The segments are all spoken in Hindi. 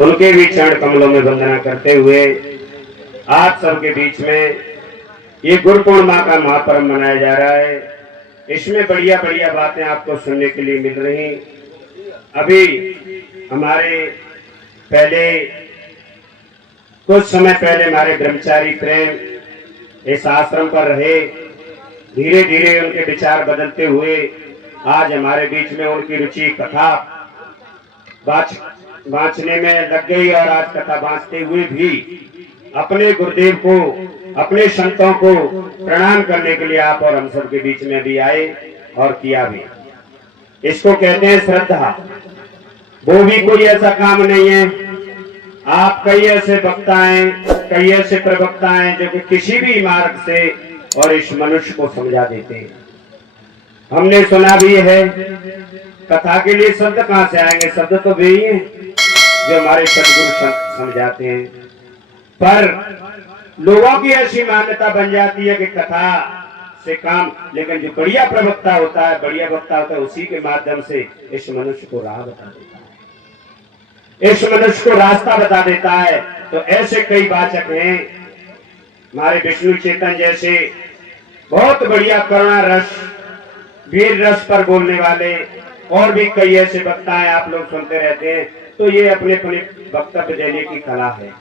उनके भी चरण कमलों में वंदना करते हुए आप सबके बीच में ये गुरु पूर्णिमा का महापर्व मनाया जा रहा है। इसमें बढ़िया बढ़िया बातें आपको सुनने के लिए मिल रही। अभी हमारे पहले कुछ समय पहले हमारे ब्रह्मचारी प्रेम इस आश्रम पर रहे, धीरे धीरे उनके विचार बदलते हुए आज हमारे बीच में उनकी रुचि कथा बांचने में लग गई और आज कथा बांचते हुए भी अपने गुरुदेव को, अपने संतों को प्रणाम करने के लिए आप और हम सब के बीच में भी आए और किया भी। इसको कहते हैं श्रद्धा। वो भी कोई ऐसा काम नहीं है। आप कई ऐसे वक्ता हैं, कई ऐसे प्रवक्ता हैं जो कि किसी भी मार्ग से और इस मनुष्य को समझा देते हैं। हमने सुना भी है। कथा के लिए शब्द कहां से आएंगे? शब्द तो वे ही हैं जो हमारे सदगुरु समझाते हैं। पर लोगों की ऐसी मान्यता बन जाती है कि कथा से काम, लेकिन जो बढ़िया प्रवक्ता होता है, बढ़िया वक्ता होता है, उसी के माध्यम से इस मनुष्य को राह बता देता है, इस मनुष्य को रास्ता बता देता है। तो ऐसे कई वाचक हैं हमारे विष्णु चेतन जैसे, बहुत बढ़िया करुणा रस, वीर रस पर बोलने वाले, और भी कई ऐसे वक्ता हैं आप लोग सुनते रहते हैं। तो ये अपने अपने वक्तव्य देने की कला है।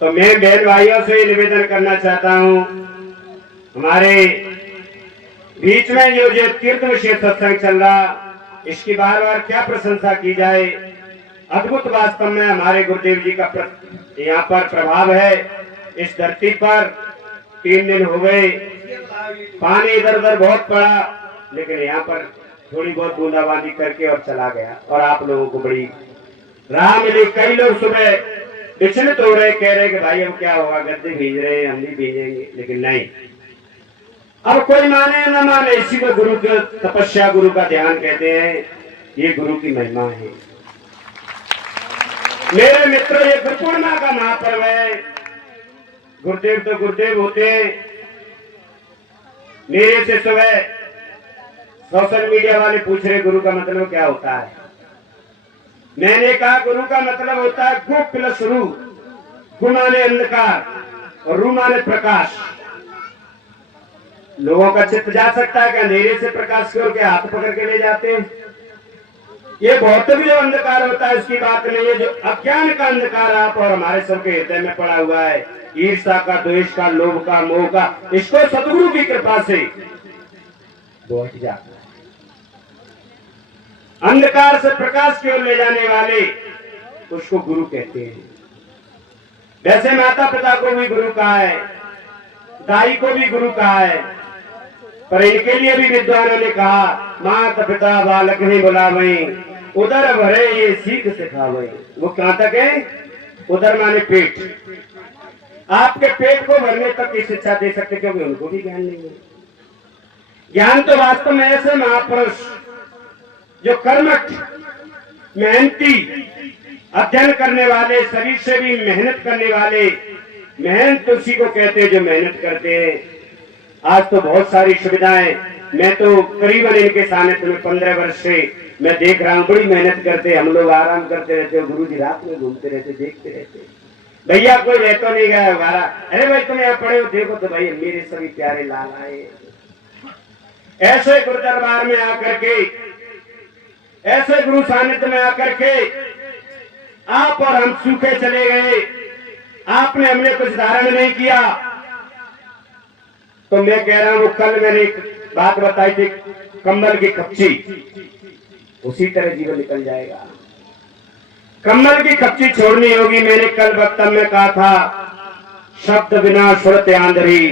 तो मैं बहन भाइयों से निवेदन करना चाहता हूं, हमारे बीच में जो तीर्थ विषय सत्संग चल रहा, इसकी बार बार क्या प्रशंसा की जाए। अद्भुत वास्तव में हमारे गुरुदेव जी का यहाँ पर प्रभाव है। इस धरती पर 3 दिन हो गए, पानी इधर उधर बहुत पड़ा, लेकिन यहाँ पर थोड़ी बहुत बूंदाबांदी करके और चला गया और आप लोगों को बड़ी राह मिली। कई लोग सुबह विचलित हो रहे, कह रहे कि भाई अब क्या होगा, गद्दे भीज रहे हैं, हम नहीं भीजेंगे। लेकिन नहीं, अब कोई माने न माने, इसी को गुरु की तपस्या, गुरु का ध्यान कहते हैं। ये गुरु की महिमा है। मेरे मित्र, ये गुरु पूर्णिमा का महापर्व है। गुरुदेव तो गुरुदेव होते हैं। मेरे से सुबह सोशल मीडिया वाले पूछ रहे गुरु का मतलब क्या होता है। मैंने कहा गुरु का मतलब होता है गु प्लस रू। गु माने अंधकार और रू माने प्रकाश। लोगों का चित्त जा सकता है कि अंधेरे से प्रकाश की ओर के हाथ पकड़ के ले जाते हैं। ये भौतिक जो अंधकार होता है उसकी बात नहीं है। जो अज्ञान का अंधकार आप और हमारे सबके हृदय में पड़ा हुआ है, ईर्ष्या का, द्वेष का, लोभ का, मोह का, इसको सतगुरु की कृपा से वो हट जाता है। अंधकार से प्रकाश की ओर ले जाने वाले उसको गुरु कहते हैं। वैसे माता पिता को भी गुरु कहा है, दाई को भी गुरु कहा है, पर इनके लिए भी विद्वानों ने कहा माता पिता बालक नहीं बुलावई, उदर भरे ये सीख सिखावई। वो कहां तक है? उदर माने पेट। आपके पेट को भरने तक की शिक्षा दे सकते, क्योंकि उनको भी ज्ञान नहीं है। ज्ञान तो वास्तव में ऐसे महापुरुष जो कर्मठ, मेहनती, अध्ययन करने वाले, शरीर से भी मेहनत करने वाले, मेहनत उसी को कहते हैं जो मेहनत करते हैं। आज तो बहुत सारी सुविधाएं, मैं तो करीबन इनके सानिध्य में 15 वर्ष से मैं देख रहा हूं, बड़ी मेहनत करते। हम लोग आराम करते रहते, गुरु जी रात में घूमते रहते, देखते रहते। भैया कोई रह तो नहीं गया हमारा, अरे भाई तुम यहाँ पढ़े हो, देखो तो भाई मेरे सभी प्यारे लाल आए। ऐसे गुरु दरबार में आकर के, ऐसे गुरु सानिध्य में आकर के आप और हम सूखे चले गए। आपने हमने कुछ धारण नहीं किया। तो मैं कह रहा हूं, कल मैंने एक बात बताई थी, कम्बल की कच्ची, उसी तरह जीवन निकल जाएगा। कम्बल की कच्ची छोड़नी होगी। मैंने कल वक्तव्य में कहा था, शब्द बिना सुरत आंधरी,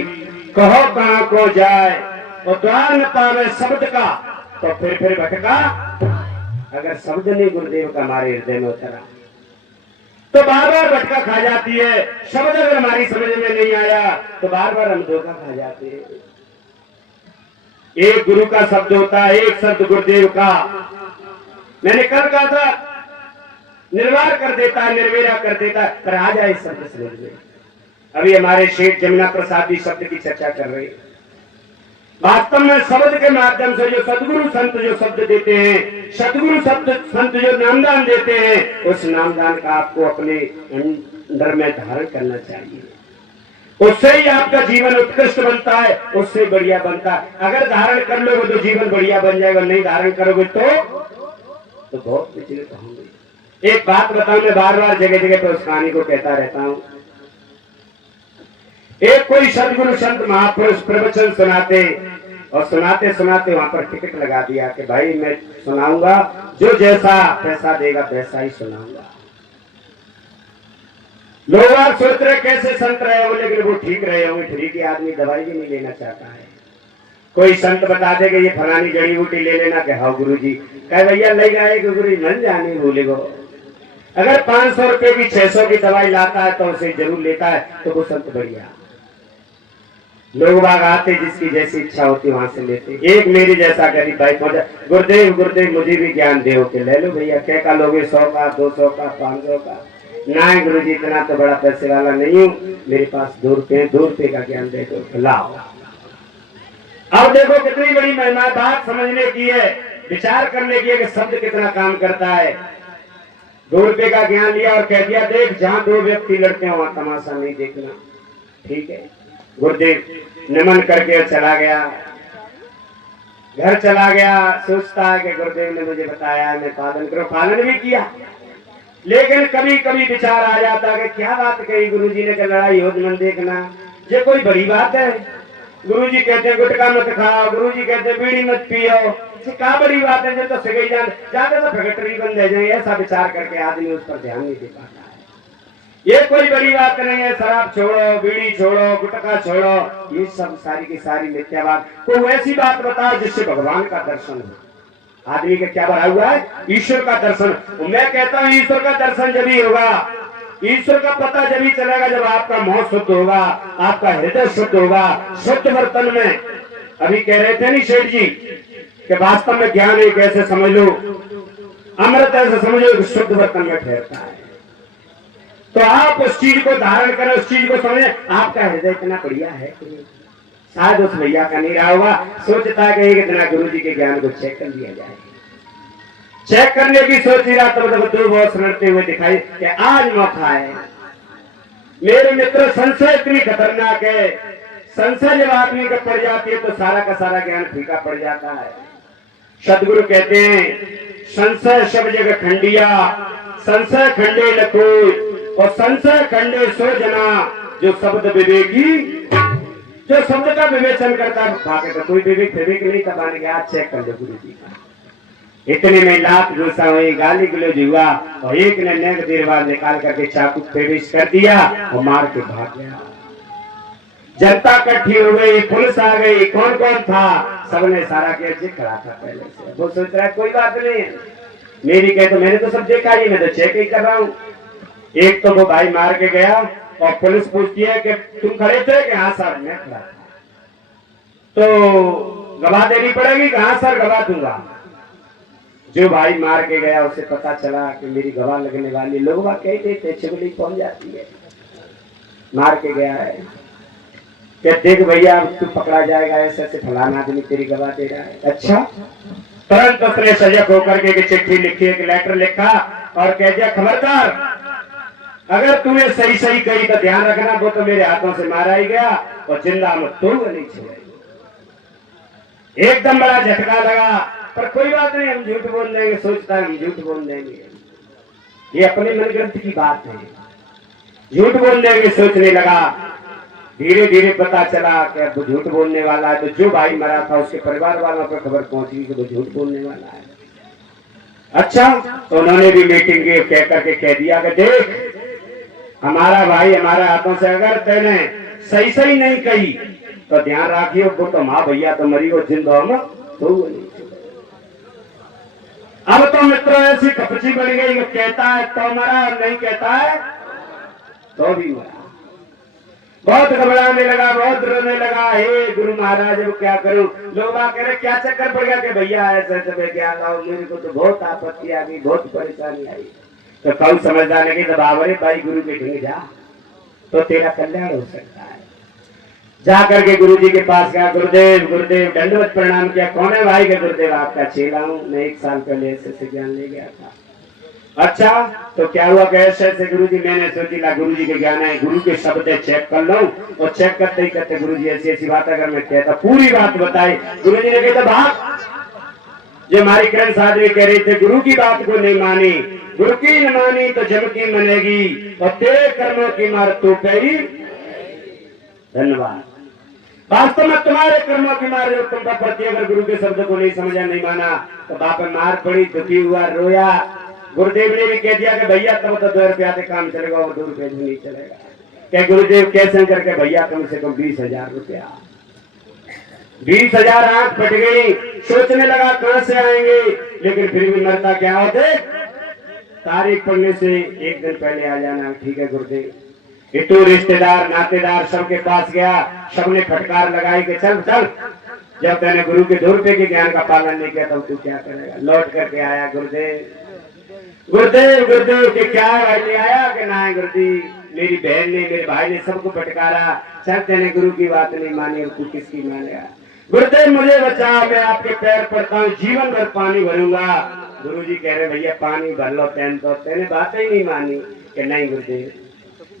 कहो कहां को जाए और द्वार न पावे शब्द का, तो फिर भटका। अगर शब्द नहीं गुरुदेव का हमारे हृदय में उतरा तो बार बार भटका खा जाती है। शब्द अगर हमारी समझ में नहीं आया तो बार बार हम धोखा खा जाते हैं। एक गुरु का शब्द होता है, एक शब्द गुरुदेव का। मैंने कल कहा था, निर्वार कर देता है, निर्वेरा कर देता है, पर आ जाए शब्द समझ में। अभी हमारे शेठ जमुना प्रसाद भी शब्द की चर्चा कर रहे हैं। वास्तव में शब्द के माध्यम से जो सदगुरु संत जो शब्द देते हैं, सदगुरु शब्द संत जो नामदान देते हैं, उस नामदान का आपको अपने अंदर में धारण करना चाहिए। उससे ही आपका जीवन उत्कृष्ट बनता है, उससे बढ़िया बनता है। अगर धारण कर लोगे तो जीवन बढ़िया बन जाएगा, नहीं धारण करोगे तो बहुत विचलित होंगे। एक बात बताऊं, मैं बार बार जगह जगह पर उस कहानी को कहता रहता हूं। एक कोई सदगुरु संत महापुरुष प्रवचन सुनाते और सुनाते सुनाते वहां पर टिकट लगा दिया कि भाई मैं सुनाऊंगा, जो जैसा पैसा देगा वैसा ही सुनाऊंगा। लोग आप सोच रहे कैसे संत रहे हो, लेकिन वो ठीक रहे होंगे। फ्री की आदमी दवाई भी नहीं लेना चाहता है। कोई संत बता दे कि ये फलानी जड़ी बूटी ले लेना, कि हाँ गुरु जी, कहे भैया ले गए गुरु जी मन जाने भूले गो। अगर 500 रुपए की 600 की दवाई लाता है तो उसे जरूर लेता है, तो वो संत बढ़िया। लोग बाग आते जिसकी जैसी इच्छा होती वहां से लेते। एक मेरी जैसा गरीब भाई पहुंचा, गुरुदेव गुरुदेव मुझे भी ज्ञान दे के ले लो भैया। क्या का लोगे, 100 का 200 का 500 का? नहीं गुरु जी इतना तो बड़ा पैसे वाला नहीं हूँ, मेरे पास 2 रुपए का ज्ञान दे दो, लाओ। अब देखो कितनी बड़ी महिमा, बात समझने की है, विचार करने की है कि शब्द कितना काम करता है। 2 रुपए का ज्ञान लिया और कह दिया देख जहां 2 व्यक्ति लड़ते हैं वहां तमाशा नहीं देखना, ठीक है। गुरुदेव नमन करके चला गया, घर चला गया, सोचता है कि गुरुदेव ने मुझे बताया मैं पालन करो, पालन भी किया। लेकिन कभी कभी विचार आ जाता है कि क्या बात कही गुरुजी ने, लड़ाई हो मन देखना, ये कोई बड़ी बात है। गुरुजी कहते हैं गुटखा मत खाओ, गुरुजी कहते हैं बीड़ी मत पियो, क्या बड़ी बात है, जो तो सगई ज्यादा तो फैक्ट्री बंद रह जाए। ऐसा विचार करके आदमी उस पर ध्यान नहीं दे पाता है। ये कोई बड़ी बात नहीं है, शराब छोड़ो, बीड़ी छोड़ो, गुटखा छोड़ो, ये सब सारी की सारी मिथ्या बात। कोई ऐसी बात बताओ जिससे भगवान का दर्शन हो। आदमी का क्या भरा हुआ है, ईश्वर का दर्शन। मैं कहता हूँ ईश्वर का दर्शन जब ही होगा, ईश्वर का पता जब ही चलेगा जब आपका मोह शुद्ध होगा, आपका हृदय शुद्ध होगा, शुद्ध बर्तन में। अभी कह रहे थे नहीं सेठ जी कि वास्तव में ज्ञान एक ऐसे समझ लो, अमृत ऐसे समझो शुद्ध बर्तन में ठहरता है। तो आप उस चीज को धारण करें, उस चीज को समझे। आपका हृदय इतना बढ़िया है कि शायद उस भैया का नहीं रहा होगा, सोचता है कि कितना गुरु जी के ज्ञान को चेक कर लिया जाए। चेक करने की सोच ही रहा तब 2 बॉस लड़ते हुए दिखाई कि आज मौका है। मेरे मित्र, संशय इतनी खतरनाक है। संशय जब आदमी का पड़ जाती है तो सारा का सारा ज्ञान फीका पड़ जाता है। सदगुरु कहते हैं संशय सब जगह खंडिया, संशय खंडे न कोई, और संशय खंडे सो जना जो शब्द विवेकी, जो शब्द का विवेचन करता है। बाकी तो कोई विवेक नहीं तबाने गया। चेक कर लो गुरु जी का, इतने में लात गुस्सा हुई, गाली गलौज हुआ, और एक ने नेक देर बाद निकाल करके चाकू प्रवेश कर दिया और मार के भाग गया। जनता इकट्ठी हो गई, पुलिस आ गई, कौन कौन था, सबने सारा किया जी खड़ा था पहले से। वो सोच रहा है कोई बात नहीं है, मेरी कहे तो मैंने तो सब देखा ही, मैं तो चेक ही कर रहा हूँ। एक तो वो भाई मार के गया और पुलिस पूछती है कि तुम खड़े थे कि हाँ सर मैं खड़ा था। तो गवाह देनी पड़ेगी कि हाँ सर गवाह दूंगा। जो भाई मार के गया उसे पता चला कि मेरी गवाह लगने वाली, लोग बात कहते थे चुगली पहुंच जाती है। मार के गया है कि देख भैया तू पकड़ा जाएगा, ऐसे ऐसे फलाना आदमी तेरी गवाह दे रहा है। अच्छा, तुरंत उसने सजग होकर के चिट्ठी लिखी, एक लेटर लिखा और कह दिया खबरदार अगर तूने सही सही कही तो ध्यान रखना, वो तो मेरे हाथों से मारा ही गया और जिंदा में तू नहीं छोड़ेगी। एकदम बड़ा झटका लगा, पर कोई बात नहीं, हम झूठ बोल देंगे। सोचता है हम झूठ बोल देंगे, ये अपने मन ग्रंथ की बात है, झूठ बोल देंगे सोचने लगा। धीरे धीरे पता चला कि अब झूठ बोलने वाला है। तो जो भाई मरा था उसके परिवार वालों पर खबर पहुंची कि वो झूठ बोलने वाला है। अच्छा, तो उन्होंने भी मीटिंग कह करके कह दिया कि देख हमारा भाई हमारे हाथों से अगर तेने सही सही नहीं कही तो ध्यान रखियो, वो तो माँ भैया तो मरी, वो जिंदा हो तो नहीं। अब तो मित्रों ऐसी कपची बन गई कि कहता है तो मरा और नहीं कहता है तो भी मरा। बहुत घबराने लगा, बहुत रोने लगा, हे गुरु महाराज अब क्या करूं। लोग कह रहे क्या चक्कर पड़ गया कि भैया ऐसे ऐसे क्या लाओ, मेरे को तो बहुत आपत्ति आ गई, बहुत परेशानी आई। तो कल समझदार लगे तो बाबरे भाई गुरु के ढंग जा तो तेरा कल्याण हो सकता है। जाकर के गुरु जी के पास गया, गुरुदेव गुरुदेव दंडवत प्रणाम किया। कौन है भाई? के गुरुदेव आपका चेला हूँ, मैं 1 साल पहले ऐसे ज्ञान ले गया था। अच्छा तो क्या हुआ? कैसे ऐसे गुरु जी? मैंने सोची ला गुरु जी के ज्ञान है, गुरु के शब्द चेक कर लो। और चेक करते ही करते गुरु जी ऐसी ऐसी बात अगर मैं कहता, पूरी बात बताई। गुरु जी ने कहता भाग, जो हमारी किरण साधवी कह रही थे गुरु की बात को नहीं मानी, गुरु की न मानी तो जम की मनेगी और तेरे कर्मों की मार तू पे। धन्यवाद। वास्तव में तुम्हारे कर्मों की मार जो तुम पर पड़ती, अगर गुरु के शब्द को नहीं समझा नहीं माना तो बाप मार पड़ी, दुखी हुआ, रोया। गुरुदेव ने भी कह दिया कि भैया तब तो 2 रुपया से काम चलेगा, वो 2 रुपये भी नहीं चलेगा। क्या गुरुदेव कैसे करके भैया कम से कम 20,000 रुपया। 20,000 आंख फट गई, सोचने लगा कहां से आएंगे, लेकिन फिर भी मरता क्या होते, तारीख पढ़ने से 1 दिन पहले आ जाना। ठीक है गुरुदेव। ये तो रिश्तेदार नातेदार सबके पास गया, सबने फटकार लगाई कि चल चल, जब मैंने गुरु के 2 रुपए के ज्ञान का पालन नहीं किया तब तू क्या करेगा। लौट करके आया, गुरुदेव गुरुदेव गुरुदेव के क्या भाई ले आया कि ना गुरुदेव, मेरी बहन ने मेरे भाई ने सबको फटकारा, चल तेने गुरु की बात नहीं मानी और तू किसकी मानेगा। गुरुदेव मुझे बचाओ, मैं आपके पैर पड़ता हूँ, जीवन भर पानी भरूंगा। गुरु जी कह रहे भैया पानी भर लो, तो तेने बात ही नहीं मानी कि नहीं गुरुदेव।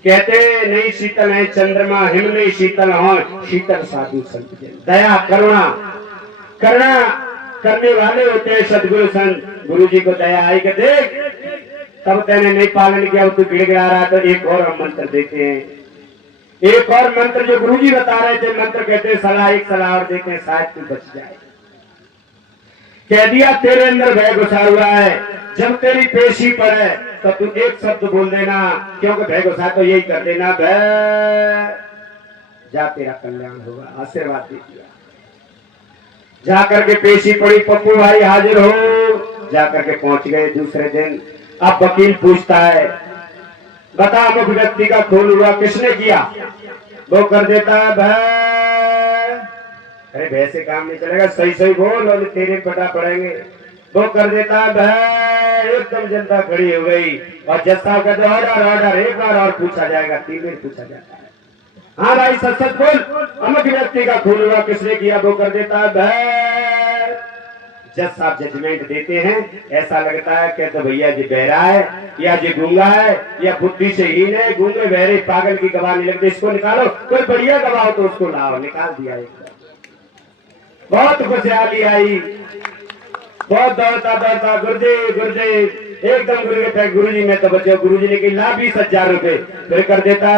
कहते नहीं शीतल है चंद्रमा, हिम नहीं शीतल हो, शीतल साधु संत जन। दया करुणा करुणा करने वाले होते हैं सदगुरु संत। गुरु जी को दया आई कि देख तब तेने नहीं पालन किया, तू गिड़गिड़ा रहा, तो एक और हम मंत्र देते हैं। एक और मंत्र जो गुरु जी बता रहे थे, मंत्र कहते हैं सलाह, एक सलाह और देते हैं शायद तू बच जाए। कह दिया तेरे अंदर भय घुसा हुआ है, जब तेरी पेशी पर है तो तू एक शब्द बोल देना, क्योंकि भय घुसा तो यही कर देना, भय जा तेरा कल्याण होगा। आशीर्वाद दे दिया। जाकर के पेशी पड़ी, पप्पू भाई हाजिर हो, जाकर के पहुंच गए दूसरे दिन। अब वकील पूछता है बता अमुक व्यक्ति का खून हुआ किसने किया? वो कर देता है भय। अरे भय से काम नहीं चलेगा, सही सही बोल और तेरे पटा पड़ेंगे। वो कर देता है भय। एकदम जनता खड़ी हो गई और जज साहब कहते ऑर्डर ऑर्डर, एक बार और पूछा जाएगा, 3 बार पूछा जाता है। हाँ भाई सच सच बोल, अमुक व्यक्ति का खून हुआ किसने किया? वो कर देता है भय। जज साहब जजमेंट देते हैं, ऐसा लगता है कि तो भैया जी बहरा है या जी गूंगा है या बुद्धि से हीन है, गूंगे बहरे पागल की गवाह नहीं लगती, इसको निकालो, कोई बढ़िया गवाह हो तो उसको लाओ। निकाल दिया एकदम, बहुत खुशहाली आई, बहुत दौड़ता दौड़ता गुरुदेव गुरुदेव, एकदम गुरु के पैर, गुरु जी में तो बचे। गुरु जी ने कहा ला 20,000 रुपए, फिर कर देता है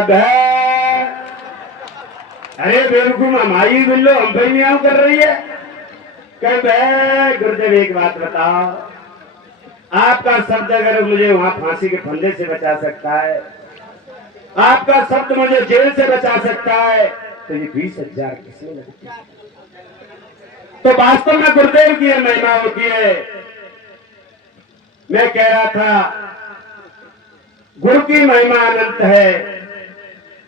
अरे बेवकूफ हमारी बिल्लो हम भाई नहीं कर रही है। गुरुदेव एक बात बताओ, आपका शब्द अगर मुझे वहां फांसी के फंदे से बचा सकता है, आपका शब्द मुझे जेल से बचा सकता है, तो ये 20,000 किसने लगती है? तो वास्तव में गुरुदेव की महिमा होती है। मैं कह रहा था गुरु की महिमा अनंत है,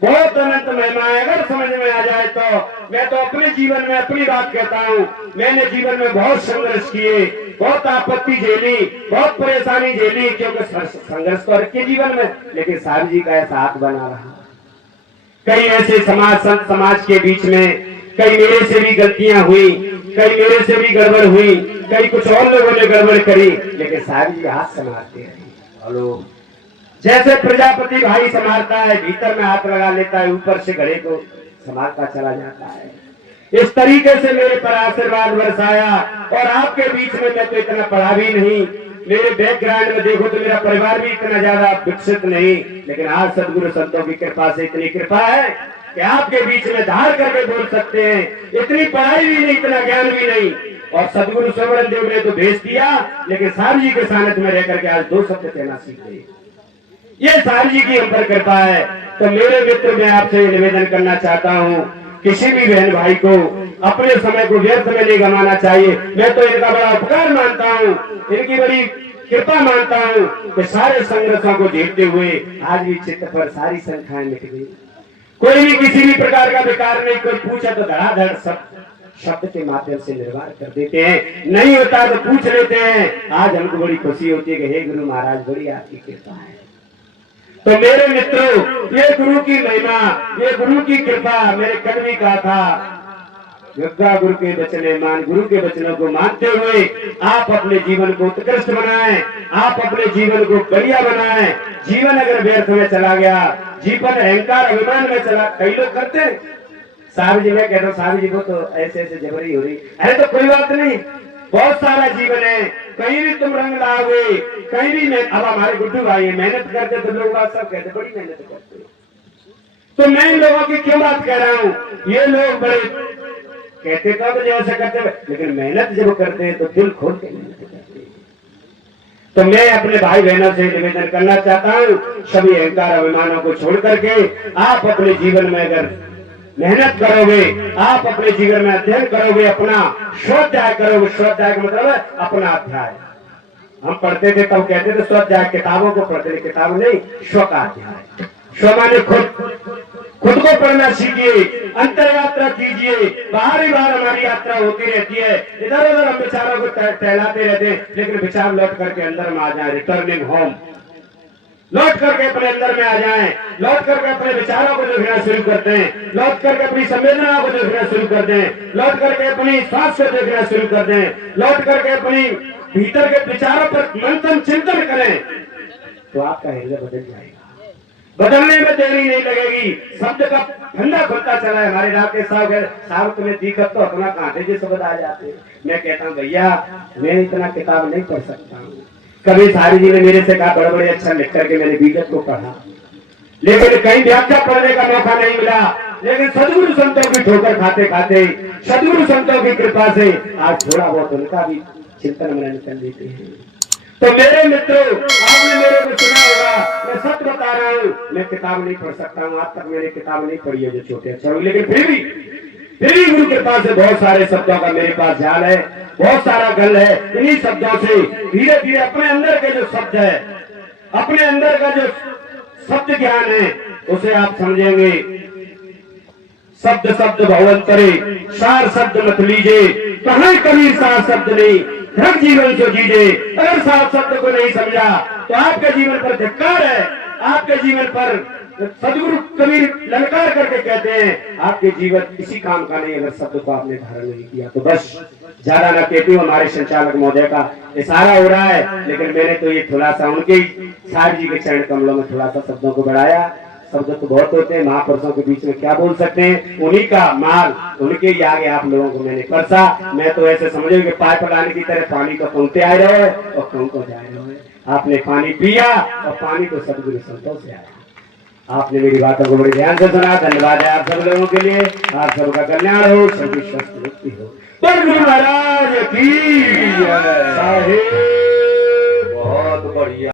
बहुत अनंत महिमा है। अगर समझ में आ जाए तो मैं तो अपने जीवन में अपनी बात कहता हूँ, मैंने जीवन में बहुत संघर्ष किए, बहुत आपत्ति झेली, बहुत परेशानी झेली, क्योंकि संघर्ष तो हर के जीवन में, लेकिन साहब जी का ऐसा हाथ बना रहा। कई ऐसे समाज संत समाज के बीच में कई मेरे से भी गलतियां हुई, कई मेरे से भी गड़बड़ हुई, कई कुछ और लोगों ने गड़बड़ करी, लेकिन साहब जी हाथ संभालते रहे। हेलो, जैसे प्रजापति भाई संभालता है, भीतर में हाथ लगा लेता है, ऊपर से घड़े को संभालता चला जाता है। इस तरीके से मेरे पर आशीर्वाद बरसाया। और आपके बीच में मैं तो इतना पढ़ा भी नहीं, मेरे बैकग्राउंड में देखो तो मेरा परिवार भी इतना ज्यादा विकसित नहीं, लेकिन आज सदगुरु संतों की कृपा से इतनी कृपा है कि आपके बीच में धार करके बोल सकते हैं। इतनी पढ़ाई भी नहीं, इतना ज्ञान भी नहीं, और सदगुरु स्वर्ण देव ने तो भेज दिया, लेकिन साहब जी के सानिध्य में रहकर के आज 2 शब्द कहना सीख गए। ये साहब जी की हम पर कृपा है। तो मेरे मित्र मैं आपसे निवेदन करना चाहता हूँ, किसी भी बहन भाई को अपने समय को व्यर्थ में नहीं गंवाना चाहिए। मैं तो इनका बड़ा उपकार मानता हूँ, इनकी बड़ी कृपा मानता हूँ कि सारे संघर्षों को झेलते हुए आज भी चित्त पर सारी संख्याएं मिट गई। कोई भी किसी भी प्रकार का विकार नहीं, कोई पूछा तो धड़ाधड़ शब्द के माध्यम से निर्वाह कर देते हैं, नहीं होता तो पूछ लेते हैं। आज हमको बड़ी खुशी होती है कि हे गुरु महाराज बड़ी आपकी कृपा है। तो मेरे मित्रों, ये गुरु की महिमा, ये गुरु की कृपा, मेरे कवि का था गंगा गुरु के वचने मान, गुरु के वचनों को मानते हुए आप अपने जीवन को उत्कृष्ट बनाएं, आप अपने जीवन को बढ़िया बनाएं। जीवन अगर व्यर्थ में चला गया, जीवन अहंकार अभिमान में चला, कई लोग करते हैं। साहब जी, मैं कहता हूँ साहब जी को तो ऐसे ऐसे जबरी हो रही, अरे तो कोई बात नहीं, बहुत सारा जीवन है, कहीं भी तुम रंग लाओगे, कहीं भी अब हमारे गुड्डू भाई मेहनत करते तो लोग बात सब कहते बड़ी मेहनत करते, तो मैं इन लोगों की क्यों बात कर रहा हूँ? ये लोग बड़े कहते तो जैसे करते, लेकिन मेहनत जब करते हैं तो दिल खोल के मेहनत करते हैं। तो मैं अपने भाई बहनों से निवेदन करना चाहता हूँ, सभी अहंकार अभिमानों को छोड़ करके आप अपने जीवन में अगर मेहनत करोगे, आप अपने जीवन में अध्ययन करोगे, अपना स्वाध्याय करोगे, स्वाध्याय का मतलब है अपना अध्याय। हम पढ़ते थे तब कहते थे स्वाध्याय, किताबों को पढ़ते थे, किताब नहीं, स्व का अध्याय। स्व माने खुद को पढ़ना सीखिए, अंतर यात्रा कीजिए। बाहर ही बाहर हमारी यात्रा होती रहती है, इधर उधर हम विचारों को टहलाते रहते हैं, लेकिन विचार लौट करके अंदर में आ जाए, रिटर्निंग होम, लौट करके अपने अंदर में आ जाएं, लौट करके अपने विचारों को देखना शुरू करते हैं, लौट करके अपनी संवेदनाओं को देखना शुरू कर दें, लौट करके अपनी सांस को देखना शुरू कर दें, लौट करके अपनी भीतर के विचारों पर मंथन चिंतन करें, तो आपका हृदय बदल जाएगा। बदलने में देरी नहीं लगेगी। शब्द का ठंडा खुलता चला है। हमारे राकेश साहब तुम्हें दिक्कत तो अपना कांटे जैसे बता जाते हैं। मैं कहता हूँ भैया मैं इतना किताब नहीं पढ़ सकता हूँ। कभी सारी जी ने मेरे से कहा बड़े बड़े अच्छा लिख करके मैंने बीजक को पढ़ा, लेकिन कहीं व्याख्या पढ़ने का मौका नहीं मिला। लेकिन सदगुरु संतों की ठोकर खाते खाते, सदगुरु संतों की कृपा से आज थोड़ा बहुत उनका भी चिंतन मनन कर लेते हैं। तो मेरे मित्रों, आपने मेरे को सुना होगा, मैं सच बता रहा हूँ, मैं किताब नहीं पढ़ सकता हूँ, आज तक मैंने किताब नहीं पढ़ी है जो छोटे अच्छा, लेकिन फिर भी गुरु कृपा से बहुत सारे शब्दों का मेरे पास जाल है, बहुत सारा गल है। इन्हीं शब्दों से धीरे धीरे अपने अंदर के जो शब्द है, अपने अंदर का जो शब्द ज्ञान है, उसे आप समझेंगे। शब्द शब्द भवंतरे, सार शब्द मत लीजिए, कहीं कभी सार शब्द नहीं, धर्म जीवन को जीजे। अगर सार शब्द को नहीं समझा तो आपके जीवन पर धिक्कार है, आपके जीवन पर सदगुरु कबीर ललकार करके कहते हैं आपके जीवन किसी काम का नहीं, अगर शब्द को आपने धारण नहीं किया तो। बस ज्यादा ना कहती हूँ, हमारे संचालक महोदय का इशारा हो रहा है, लेकिन मैंने तो ये थोड़ा सा उनके साहब जी के चरण कमलों में थोड़ा सा शब्दों को बढ़ाया। शब्द तो बहुत होते हैं, महापुरुषों के बीच में क्या बोल सकते हैं, उन्हीं का माल उनके ही आगे आप लोगों को मैंने परसा। मैं तो ऐसे समझो कि पाइप लाने की तरह पानी तो पहुंचते आए रहे और कौन को जाए रहे। आपने पानी पिया और पानी तो सदगुरु संतों से आया। आपने मेरी बातों को बड़े ध्यान से सुना, धन्यवाद है आप सब लोगों के लिए। आप सबका कल्याण हो, सबकी स्वस्थ मुक्ति हो। पर गुरु महाराज की जय। बहुत बढ़िया।